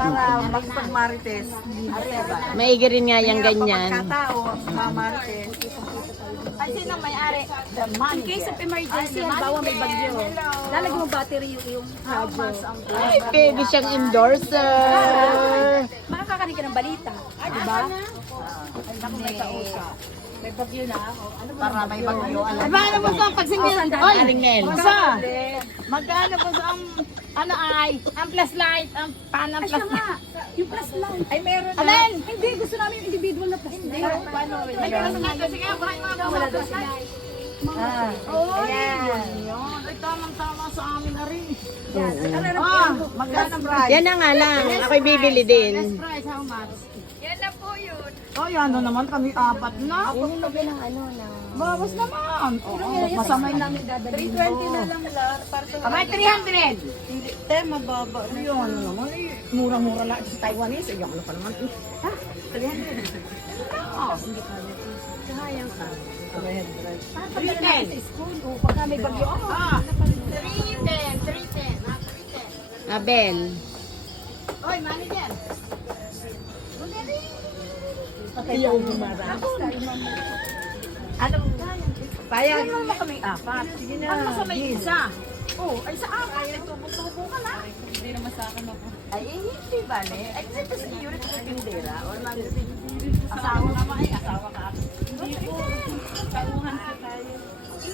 para magpag-marites. Maigi rin nga yung ganyan. Pagkatao, mamarites. Ay, sino may-ari? In case of emergency, halimbawa may bagyo. Lalagyan mo battery yung charger. Ay, pwede siyang endorser. Makakakanig ka ng balita. Diba? May bagyo na. Para may bagyo. Ay, paano mo sa pagsindihan? Oy, Alinel. Magkano po sa ano ay, ang plus light, ang panang plus light. Yung plus light. Ay, meron na. Alin? Hindi, gusto namin yung individual na plus light. Hindi, paano? May plus light. Sige, buhay mga wala daw plus light. Ayan. Ay, tamang-tama sa amin na rin. Magkano price? Yan na nga lang. Ako'y bibili din. Price, how much? Ay, ano naman kami apat na. Yung nabi ng ano na. Bawas naman. Masamay namin dadalhin. 320 na lang lang. Abay, 300. Hindi, te, mababa. Yun, ano naman eh. Mura-mura lang sa Taiwanese. Ay, ano pa naman eh. Ha? 300. Oo, hindi ka na. Sayang ka. 310. Sa school, pagka may bagyo. 310, 310. Abel. Oy, manager. Ayaw bumara. Ano? Payag. Ano naman kami apat? Sige na. Ano sa may isa? Oh, ay sa akin. Ay, tubo-tubo ka na. Hindi naman sa akin ako. Ay, hindi ba ne? Ay, kasi sa iyo rin sa tindera. O lang. Asawa ka ba? Ay, asawa ka. Hindi po. Karuhan po tayo.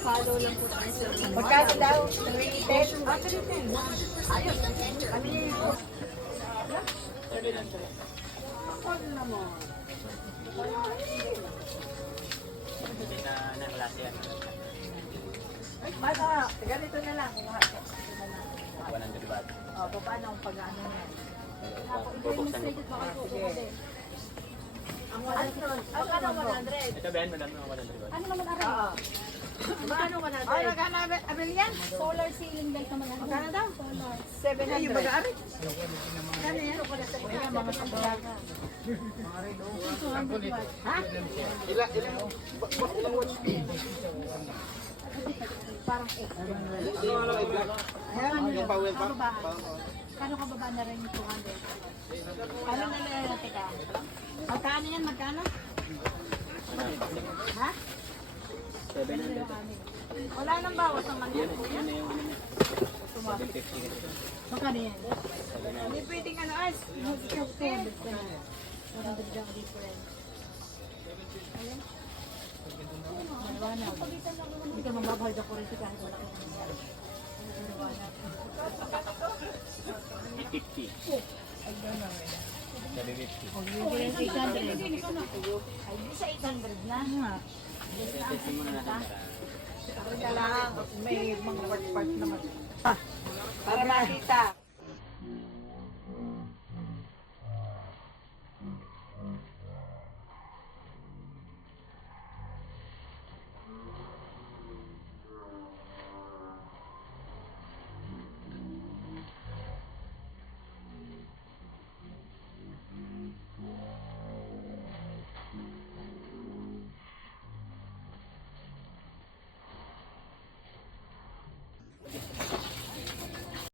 Follow lang po tayo sa magkano daw? 310? 310. Ayos. Kami po. Ano naman? Ay, bata. Ganito na lang. Kumuha ko. 100 baht. O, paano ang pag-ano na? Bubuksan ko. Sige. Ang 100. Ang ano 100? Ito Ben, madami mga 100 baht. Ano naman aray? Oo. Magkano 100? Ay, magkano Abel yan? Solar ceiling light naman yan. Magkano daw? Solar. 700. Yung mag-aari? Ano yan? Kaya mga kabaga. Ha? Parang 8. Kano kababa na rin yung 200? Ano na lang natin ka? Magkano yan? Magkano? Ha? 700. Wala nang bawas naman yan. Yan na yung ano niya. 750 kasi. Magkano yan? Hindi pwedeng ano as. 200 ka na. 100 lang difference. Ayan. Dalawa na. Hindi ka mababahal na kurente kahit wala ka nangyari. Dalawa na. 850. 750. Bibigyan 800. Ay, di sa 800 na. Testing muna natin. Ako na lang. May mga part-part naman. Para makita.